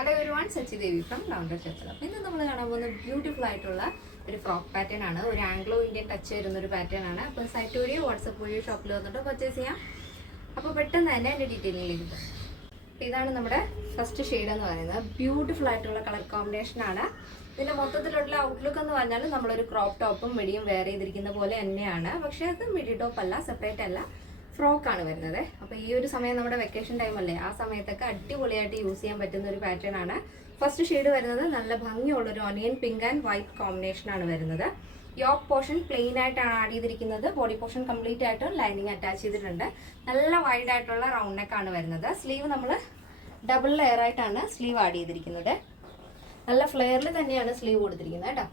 Hello everyone, Sachi Devi from ലൗണ്ടർ ചെപ്പൽ. അപ്പോൾ ഇന്ന് നമ്മൾ കാണാൻ പോകുന്ന ബ്യൂട്ടിഫുൾ ആയിട്ടുള്ള ഒരു ഫ്രോക്ക് പാറ്റേൺ ആണ്. ഒരു ആംഗ്ലോ ഇന്ത്യൻ ടച്ച് വരുന്ന ഒരു പാറ്റേൺ ആണ്. അപ്പോൾ സൈറ്റ് വഴിയോ വാട്സപ്പ് വഴിയോ ഷോപ്പിൽ വന്നിട്ട് പർച്ചേസ് ചെയ്യാം. അപ്പോൾ പെട്ടെന്ന് തന്നെ അതിൻ്റെ ഡീറ്റെയിലിംഗിലേക്ക് പോകും. ഇതാണ് നമ്മുടെ ഫസ്റ്റ് ഷെയ്ഡ് എന്ന് പറയുന്നത്. ബ്യൂട്ടിഫുൾ ആയിട്ടുള്ള കളർ കോമ്പിനേഷൻ ആണ്. ഇതിൻ്റെ മൊത്തത്തിലുള്ള ഔട്ട്ലുക്ക് എന്ന് പറഞ്ഞാൽ നമ്മളൊരു ക്രോപ്പ് ടോപ്പും മിഡിയും വെയർ ചെയ്തിരിക്കുന്ന പോലെ തന്നെയാണ്. പക്ഷേ അത് മിഡി ടോപ്പ് അല്ല, സെപ്പറേറ്റ് അല്ല, ഫ്രോക്കാണ് വരുന്നത്. അപ്പോൾ ഈ ഒരു സമയം നമ്മുടെ വെക്കേഷൻ ടൈം അല്ലേ, ആ സമയത്തൊക്കെ അടിപൊളിയായിട്ട് യൂസ് ചെയ്യാൻ പറ്റുന്ന ഒരു പാറ്റേൺ ആണ്. ഫസ്റ്റ് ഷെയ്ഡ് വരുന്നത് നല്ല ഭംഗിയുള്ളൊരു onion pink and white combination ആണ് വരുന്നത്. യോക്ക് പോർഷൻ പ്ലെയിൻ ആയിട്ടാണ് ആഡ് ചെയ്തിരിക്കുന്നത്. ബോഡി പോർഷൻ കംപ്ലീറ്റ് ആയിട്ട് ലൈനിങ് അറ്റാച്ച് ചെയ്തിട്ടുണ്ട്. നല്ല വൈഡ് ആയിട്ടുള്ള റൗണ്ട് നെക്ക് ആണ് വരുന്നത്. സ്ലീവ് നമ്മൾ ഡബിൾ ലെയർ ആയിട്ടാണ് സ്ലീവ് ആഡ് ചെയ്തിരിക്കുന്നത്. നല്ല ഫ്ലെയറിൽ തന്നെയാണ് സ്ലീവ് കൊടുത്തിരിക്കുന്നത് കേട്ടോ.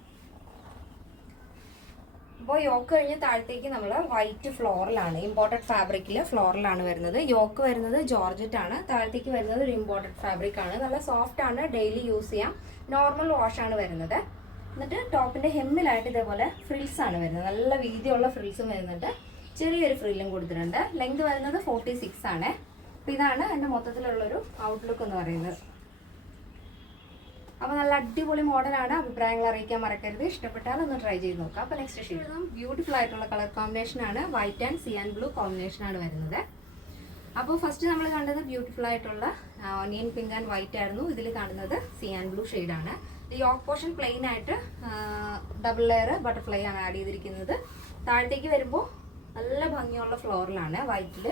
അപ്പോൾ യോക്ക് കഴിഞ്ഞ് താഴത്തേക്ക് നമ്മൾ വൈറ്റ് ഫ്ലോറിലാണ്, ഇമ്പോർട്ടഡ് ഫാബ്രിക്കിൽ ഫ്ലോറിലാണ് വരുന്നത്. യോക്ക് വരുന്നത് ജോർജറ്റ് ആണ്. താഴത്തേക്ക് വരുന്നത് ഒരു ഇമ്പോർട്ടഡ് ഫാബ്രിക് ആണ്. നല്ല സോഫ്റ്റ് ആണ്, ഡെയിലി യൂസ് ചെയ്യാം. നോർമൽ വാഷ് ആണ് വരുന്നത്. എന്നിട്ട് ടോപ്പിന്റെ ഹെമ്മിലായിട്ട് ഇതേപോലെ ഫ്രിൽസ് ആണ് വരുന്നത്. നല്ല വീതിയുള്ള ഫ്രിൽസും വരുന്നുണ്ട്. ചെറിയൊരു ഫ്രില്ലും കൊടുത്തിട്ടുണ്ട്. ലെങ്ത് വരുന്നത് 46 ആണ്. അപ്പോൾ ഇതാണ് എൻ്റെ മൊത്തത്തിലുള്ളൊരു ഔട്ട്ലുക്ക് എന്ന് പറയുന്നത്. അപ്പോൾ നല്ല അടിപൊളി മോഡലാണ്. അഭിപ്രായങ്ങൾ അറിയിക്കാൻ മറക്കരുത്. ഇഷ്ടപ്പെട്ടാൽ ഒന്ന് ട്രൈ ചെയ്ത് നോക്കാം. അപ്പോൾ നെക്സ്റ്റ് ഷെയ്ഡ് ബ്യൂട്ടിഫുൾ ആയിട്ടുള്ള കളർ കോമ്പിനേഷൻ ആണ്. White and cyan blue combination ആണ് വരുന്നത്. അപ്പോൾ ഫസ്റ്റ് നമ്മൾ കണ്ടത് ബ്യൂട്ടിഫുൾ ആയിട്ടുള്ള ഓണിയൻ പിങ്ക് ആൻഡ് വൈറ്റ് ആയിരുന്നു. ഇതിൽ കാണുന്നത് സിയാൻ ബ്ലൂ ഷെയ്ഡാണ്. യോക്ക് പോർഷൻ പ്ലെയിൻ ആയിട്ട് ഡബിൾ ലെയർ ബട്ടർഫ്ലൈ ആണ് ആഡ് ചെയ്തിരിക്കുന്നത്. താഴത്തേക്ക് വരുമ്പോൾ നല്ല ഭംഗിയുള്ള ഫ്ലോറിലാണ്. വൈറ്റിൽ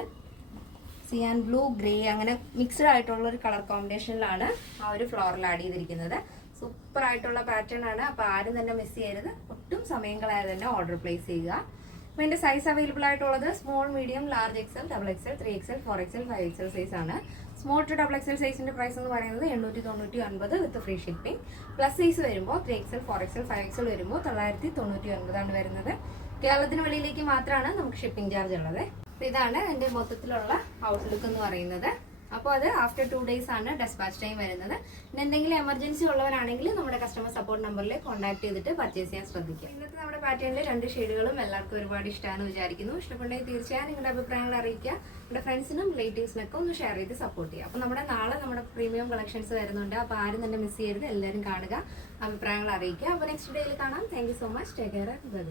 സിയാൻ ബ്ലൂ ഗ്രേ അങ്ങനെ മിക്സ്ഡ് ആയിട്ടുള്ള ഒരു കളർ കോമ്പിനേഷനിലാണ് ആ ഒരു ഫ്ലോറിൽ ആഡ് ചെയ്തിരിക്കുന്നത്. സൂപ്പർ ആയിട്ടുള്ള പാറ്റേൺ ആണ്. അപ്പോൾ ആരും തന്നെ മിസ് ചെയ്യരുത്. ഒട്ടും സമയം കളയാതെ തന്നെ ഓർഡർ പ്ലേസ് ചെയ്യുക. അപ്പോൾ എൻ്റെ സൈസ് അവൈലബിൾ ആയിട്ടുള്ളത് small, medium, large XL, double XL, 3XL, 4XL, 5XL size ആണ്. സ്മോൾ ടു ഡബിൾ എക്സൽ സൈസിൻ്റെ പ്രൈസ് എന്ന് പറയുന്നത് 899 with free shipping. Plus size വരുമ്പോൾ 3XL, 4XL, 5XL വരുമ്പോൾ 999 ആണ് വരുന്നത്. കേരളത്തിന് വെളിയിലേക്ക് മാത്രമാണ് നമുക്ക് ഷിപ്പിംഗ് ചാർജ് ഉള്ളത്. അപ്പോൾ ഇതാണ് എൻ്റെ മൊത്തത്തിലുള്ള ഔട്ട്ലുക്ക് എന്ന് പറയുന്നത്. അപ്പോൾ അത് ആഫ്റ്റർ 2 days ആണ് ഡെസ്പാച്ച് ടൈം വരുന്നത്. പിന്നെ എന്തെങ്കിലും എമർജൻസി ഉള്ളവരാണെങ്കിൽ നമ്മുടെ കസ്റ്റമർ സപ്പോർട്ട് നമ്പറിൽ കോൺടാക്ട് ചെയ്തിട്ട് പർച്ചേസ് ചെയ്യാൻ ശ്രദ്ധിക്കുക. ഇന്നത്തെ നമ്മുടെ പാറ്റേണിൽ 2 ഷെയ്ഡുകളും എല്ലാവർക്കും ഒരുപാട് ഇഷ്ടമാണെന്ന് വിചാരിക്കുന്നു. ഇഷ്ടപ്പെട്ടെങ്കിൽ തീർച്ചയായും നിങ്ങളുടെ അഭിപ്രായങ്ങൾ അറിയിക്കുക. നമ്മുടെ ഫ്രണ്ട്സിനും റിലേറ്റീവ്സിനൊക്കെ ഒന്ന് ഷെയർ ചെയ്ത് സപ്പോർട്ട് ചെയ്യുക. അപ്പോൾ നാളെ നമ്മുടെ പ്രീമിയം കളക്ഷൻസ് വരുന്നുണ്ട്. അപ്പോൾ ആരും തന്നെ മിസ് ചെയ്യരുത്. എല്ലാവരും കാണുക, അഭിപ്രായങ്ങൾ അറിയിക്കുക. അപ്പോൾ നെക്സ്റ്റ് ഡേയിൽ കാണാം. Thank you so much. Take care. By.